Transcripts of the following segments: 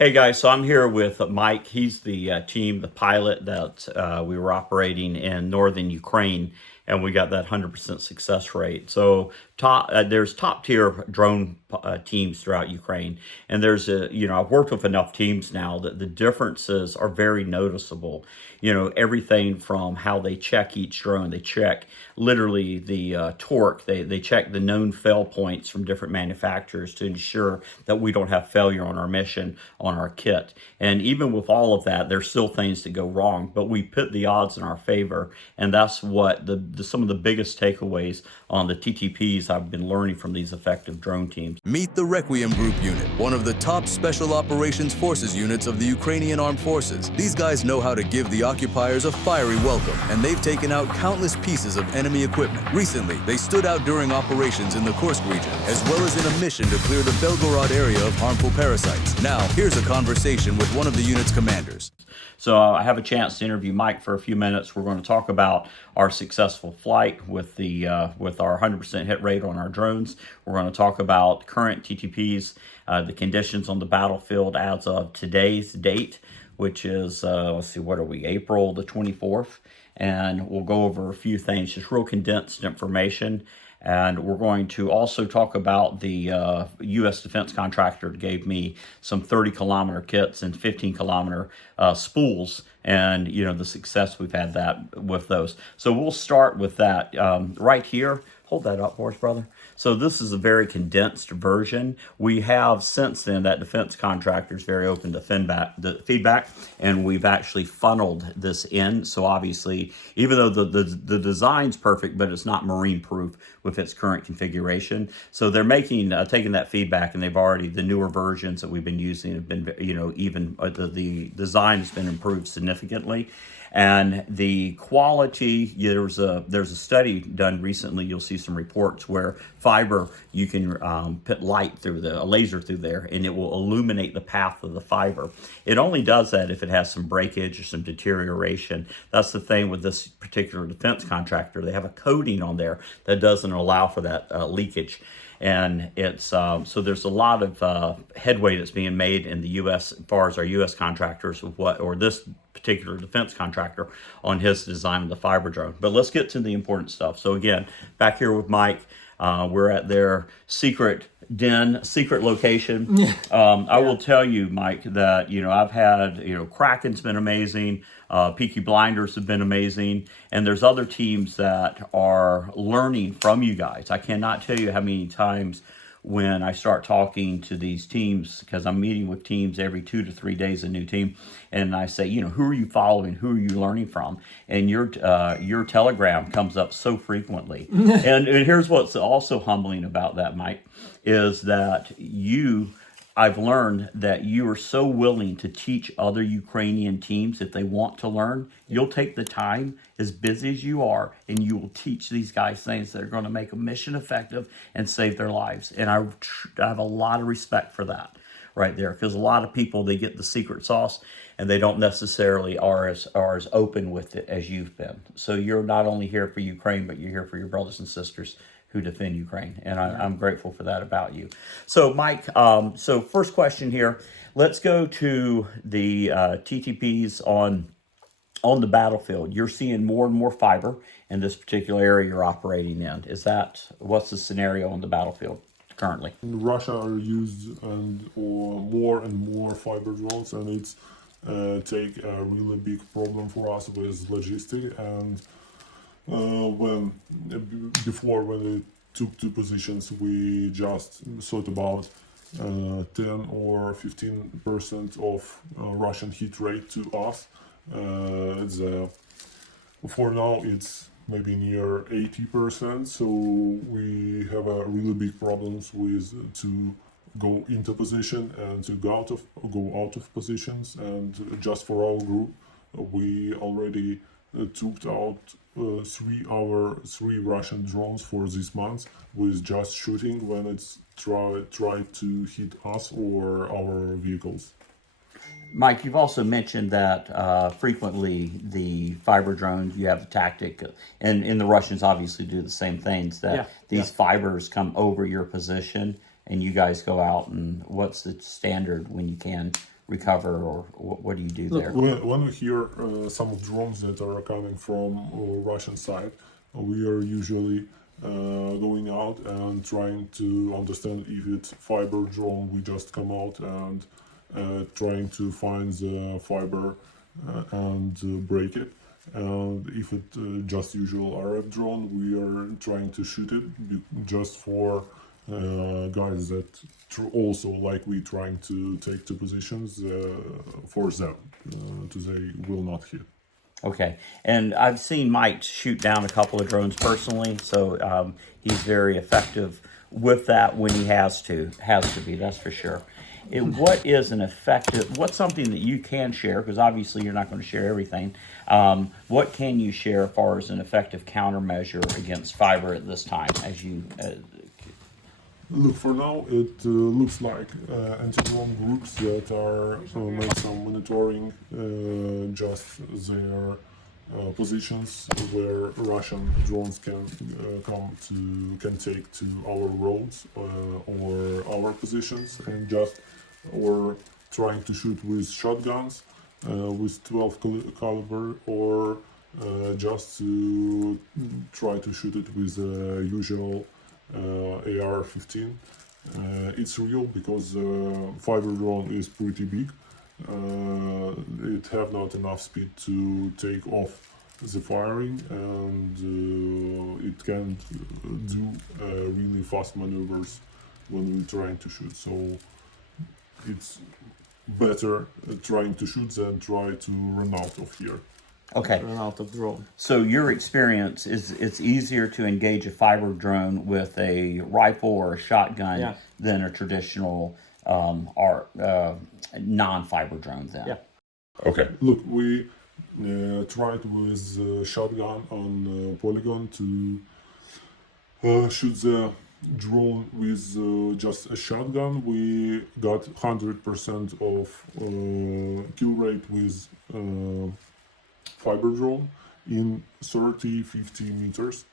Hey guys, so I'm here with Mike. He's the the pilot that we were operating in northern Ukraine, and we got that 100% success rate. So there's top tier drone teams throughout Ukraine, and I've worked with enough teams now that the differences are very noticeable. Everything from how they check each drone, they check literally the torque, they check the known fail points from different manufacturers to ensure that we don't have failure on our mission on our kit. And even with all of that, there's still things that go wrong, but we put the odds in our favor. And that's what some of the biggest takeaways on the TTPs I've been learning from these effective drone teams. Meet the Requiem Group Unit, one of the top Special Operations Forces units of the Ukrainian Armed Forces. These guys know how to give the occupiers a fiery welcome, and they've taken out countless pieces of enemy equipment. Recently, they stood out during operations in the Kursk region, as well as in a mission to clear the Belgorod area of harmful parasites. Now, here's a conversation with one of the unit's commanders. So I have a chance to interview Mike for a few minutes. We're going to talk about our successful flight with with our 100% hit rate on our drones. We're going to talk about current TTPs, the conditions on the battlefield as of today's date, which is let's see, what are we? April the 24th, and we'll go over a few things, just real condensed information. And we're going to also talk about the U.S. defense contractor gave me some 30-kilometer kits and 15-kilometer spools, and the success we've had with those. So we'll start with that right here. Hold that up for us, brother. So this is a very condensed version. We have since then, that defense contractor is very open to feedback, and we've actually funneled this in. So obviously, even though the design's perfect, but it's not marine proof with its current configuration. So they're taking that feedback, and the newer versions that we've been using have been, even the design has been improved significantly. And the quality, there's a study done recently. You'll see some reports where fiber, you can put light through a laser through there, and it will illuminate the path of the fiber. It only does that if it has some breakage or some deterioration. That's the thing with this particular defense contractor. They have a coating on there that doesn't allow for that leakage. And it's so there's a lot of headway that's being made in the U.S. as far as our U.S. contractors this particular defense contractor on his design of the fiber drone. But let's get to the important stuff. So again, back here with Mike, we're at their secret location. I will tell you, Mike, that I've had Kraken's been amazing. Peaky Blinders have been amazing, and there's other teams that are learning from you guys. I cannot tell you how many times when I start talking to these teams, because I'm meeting with teams every 2 to 3 days, a new team, and I say, who are you following? Who are you learning from? And your telegram comes up so frequently. and here's what's also humbling about that, Mike, is that I've learned that you are so willing to teach other Ukrainian teams if they want to learn. You'll take the time, as busy as you are, and you will teach these guys things that are going to make a mission effective and save their lives. And I have a lot of respect for that right there, because a lot of people, they get the secret sauce and they don't necessarily are as open with it as you've been. So you're not only here for Ukraine, but you're here for your brothers and sisters who defend Ukraine, and I'm grateful for that about you. So Mike, so first question here, let's go to the TTPs on the battlefield. You're seeing more and more fiber in this particular area you're operating in. What's the scenario on the battlefield currently? In Russia are used or more and more fiber drones, and it's take a really big problem for us with logistics. And when they took two positions, we just thought about 10 or 15% of Russian hit rate to us. For now, it's maybe near 80%. So we have a really big problems with to go into position and to go out of positions. And just for our group, we already took out three Russian drones for this month with just shooting when it's tried to hit us or our vehicles. Mike, you've also mentioned that frequently the fiber drones, you have the tactic, and the Russians obviously do the same things, that these fibers come over your position and you guys go out, and what's the standard when you can recover, or what do you do Look, there? when we hear some of drones that are coming from Russian side, we are usually going out and trying to understand if it's fiber drone. We just come out and trying to find the fiber and break it. And if it just usual RF drone, we are trying to shoot it just for guys that also like we trying to take two positions for them to they will not hit. Okay, and I've seen Mike shoot down a couple of drones personally, so he's very effective with that when he has to be. That's for sure. What is an effective? What's something that you can share? Because obviously you're not going to share everything. What can you share as far as an effective countermeasure against fiber at this time? As you Look, for now, it looks like anti-drone groups that are make some monitoring just their positions where Russian drones can take to our roads or our positions, and just or trying to shoot with shotguns with 12 caliber, or just to try to shoot it with usual AR-15. It's real because fiber drone is pretty big. It have not enough speed to take off the firing, and it can do really fast maneuvers when we're trying to shoot. So it's better trying to shoot than try to run out of here. okay? Run out of drone. So your experience is it's easier to engage a fiber drone with a rifle or a shotgun Yeah. than a traditional non-fiber drone. Then. Yeah. Okay. Look, we tried with shotgun on polygon to shoot the drone with just a shotgun. We got 100% of kill rate with fiber drone in 30-50 meters.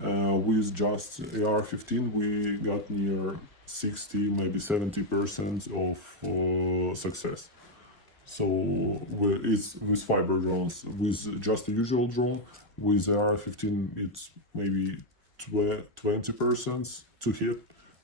With just AR-15, we got near 60, maybe 70% of success. So it's with fiber drones. With just a usual drone, with AR-15, it's maybe 20% to hit.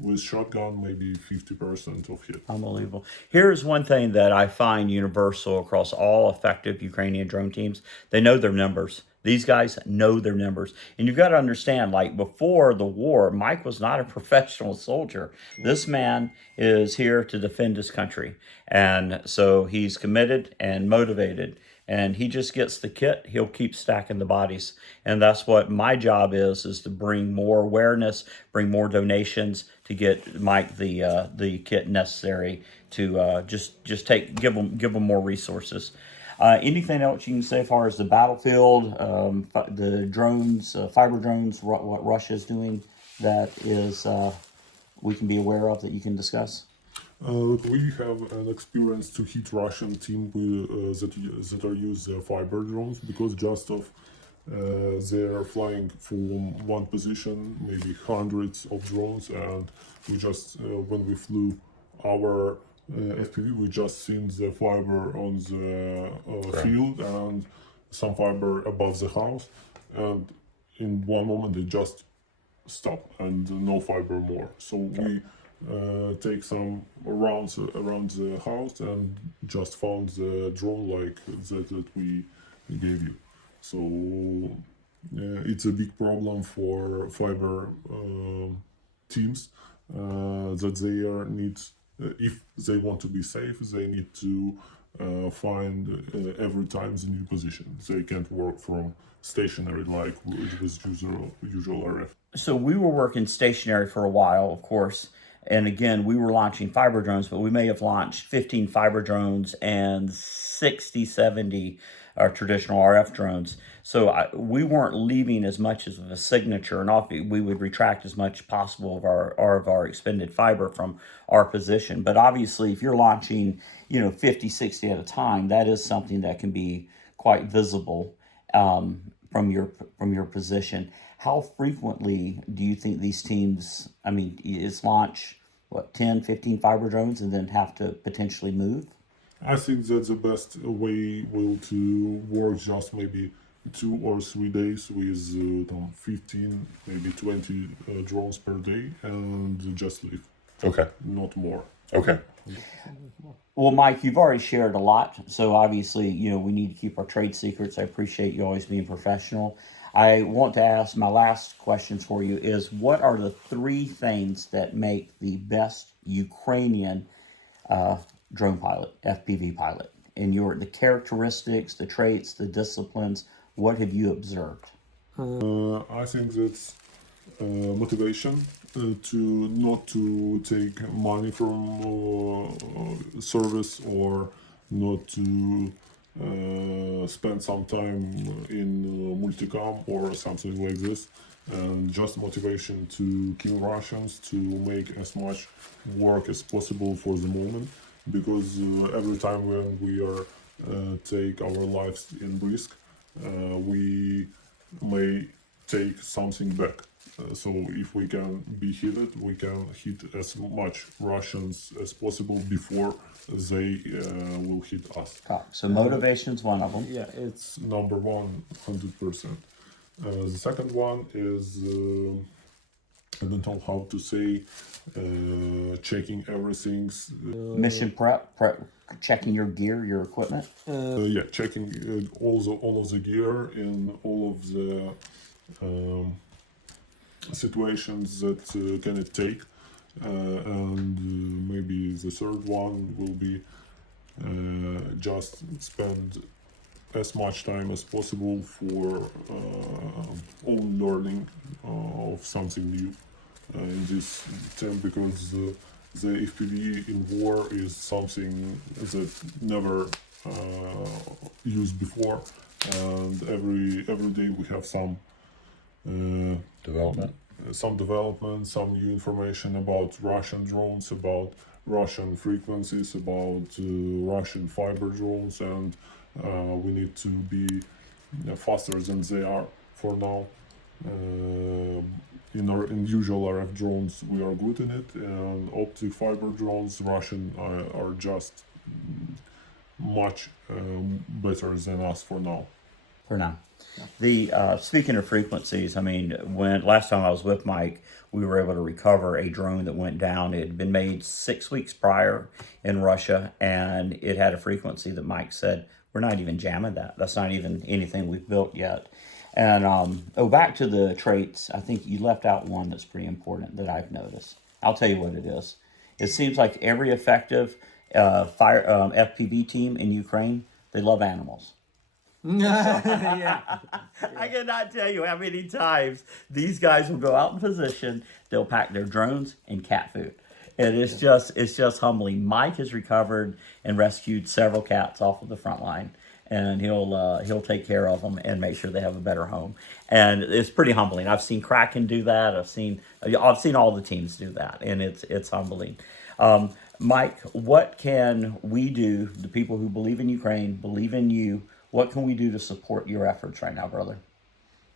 With shotgun, maybe 50% of hit. Unbelievable. Here's one thing that I find universal across all effective Ukrainian drone teams. They know their numbers. These guys know their numbers. And you've got to understand, like before the war, Mike was not a professional soldier. This man is here to defend his country. And so he's committed and motivated. And he just gets the kit, he'll keep stacking the bodies. And that's what my job is to bring more awareness, bring more donations to get Mike the kit necessary to just give them more resources. Anything else you can say as far as the battlefield, the drones, fiber drones, what Russia's doing that is we can be aware of that you can discuss? We have an experience to hit Russian team that are use fiber drones, because just of they are flying from one position, maybe hundreds of drones, and we just when we flew our FPV, we just seen the fiber on the field and some fiber above the house, and in one moment they just stop and no fiber more. So we take some rounds around the house and just found the drone like that we gave you. So it's a big problem for fiber teams that they are need, if they want to be safe, they need to find every time the new position. They can't work from stationary like with usual RF. So we were working stationary for a while, of course. And again, we were launching fiber drones, but we may have launched 15 fiber drones and 60, 70 traditional RF drones. So we weren't leaving as much as a signature, and we would retract as much possible of our expended fiber from our position. But obviously, if you're launching, 50, 60 at a time, that is something that can be quite visible from your position. How frequently do you think these teams, is launch, 10, 15 fiber drones and then have to potentially move? I think that the best way will to work just maybe 2 or 3 days with 15, maybe 20 drones per day, and just leave, Okay. not more. Okay. Well, Mike, you've already shared a lot, so obviously, we need to keep our trade secrets. I appreciate you always being professional. I want to ask my last questions for you is what are the three things that make the best Ukrainian drone pilot, FPV pilot? And the characteristics, the traits, the disciplines, what have you observed? I think that's motivation to not to take money from service, or not to spend some time in multicam or something like this, and just motivation to kill Russians, to make as much work as possible for the moment, because every time when we are take our lives in risk, we may take something back. So if we can be hit, we can hit as much Russians as possible before they will hit us. So motivation's one of them. Yeah, it's Number one, 100%. The second one is I don't know how to say, checking everything. Mission prep, checking your gear, your equipment. Yeah, checking all of the gear in all of the situations that can it take, and maybe the third one will be just spend as much time as possible for own learning of something new in this term, because the FPV in war is something that never used before, and every day we have some Development. development, some new information about Russian drones, about Russian frequencies, about Russian fiber drones, and we need to be faster than they are for now. In usual RF drones, we are good in it, and optic fiber drones, Russian are just much better than us for now. For now. The speaking of frequencies, I mean, when last time I was with Mike, we were able to recover a drone that went down. It had been made 6 weeks prior in Russia, and it had a frequency that Mike said, we're not even jamming that. That's not even anything we've built yet. And back to the traits, I think you left out one that's pretty important that I've noticed. I'll tell you what it is. It seems like every effective FPV team in Ukraine, they love animals. yeah. I cannot tell you how many times these guys will go out in position. They'll pack their drones and cat food, and it's just humbling. Mike has recovered and rescued several cats off of the front line, and he'll take care of them and make sure they have a better home. And it's pretty humbling. I've seen Kraken do that. I've seen all the teams do that, and it's humbling. Mike, what can we do? The people who believe in Ukraine, believe in you. What can we do to support your efforts right now, brother?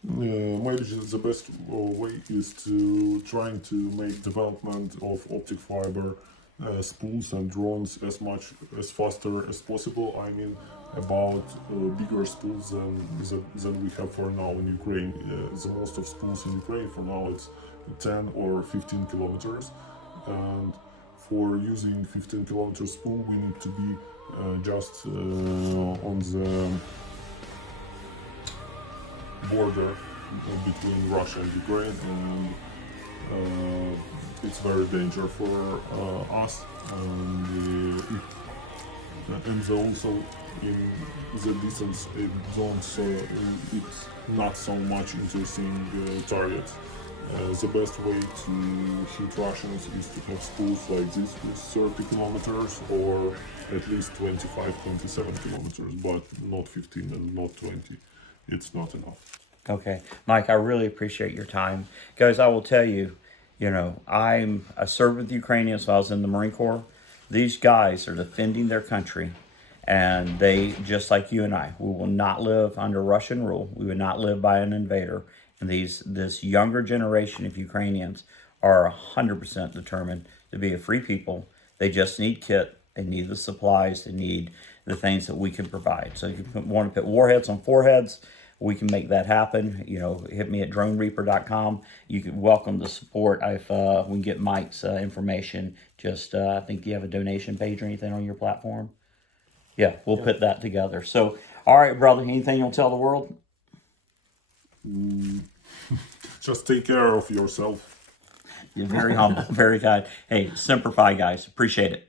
Maybe the best way is to trying to make development of optic fiber spools and drones as faster as possible. I mean, about bigger spools than we have for now in Ukraine. The most of spools in Ukraine for now it's 10 or 15 kilometers, and for using 15 kilometer spool we need to be just on the border between Russia and Ukraine, and it's very dangerous for us, and also in the distance it it's not so much interesting target. The best way to hit Russians is to have spools like this with 30 kilometers or at least 25-27 kilometers, but not 15 and not 20. It's not enough. Okay, Mike, I really appreciate your time. Guys, I will tell you, I served with the Ukrainians while I was in the Marine Corps. These guys are defending their country, and they, just like you and I, we will not live under Russian rule. We would not live by an invader. And this younger generation of Ukrainians are 100% determined to be a free people. They just need kit. They need the supplies. They need the things that we can provide. So if you want to put warheads on foreheads, we can make that happen. You know, hit me at dronereaper.com. You can welcome the support. If we can get Mike's information, just I think you have a donation page or anything on your platform. Yeah, we'll put that together. So, all right, brother, anything you'll tell the world? Just take care of yourself. You're very humble, very kind. Hey, Semper Fi, guys. Appreciate it.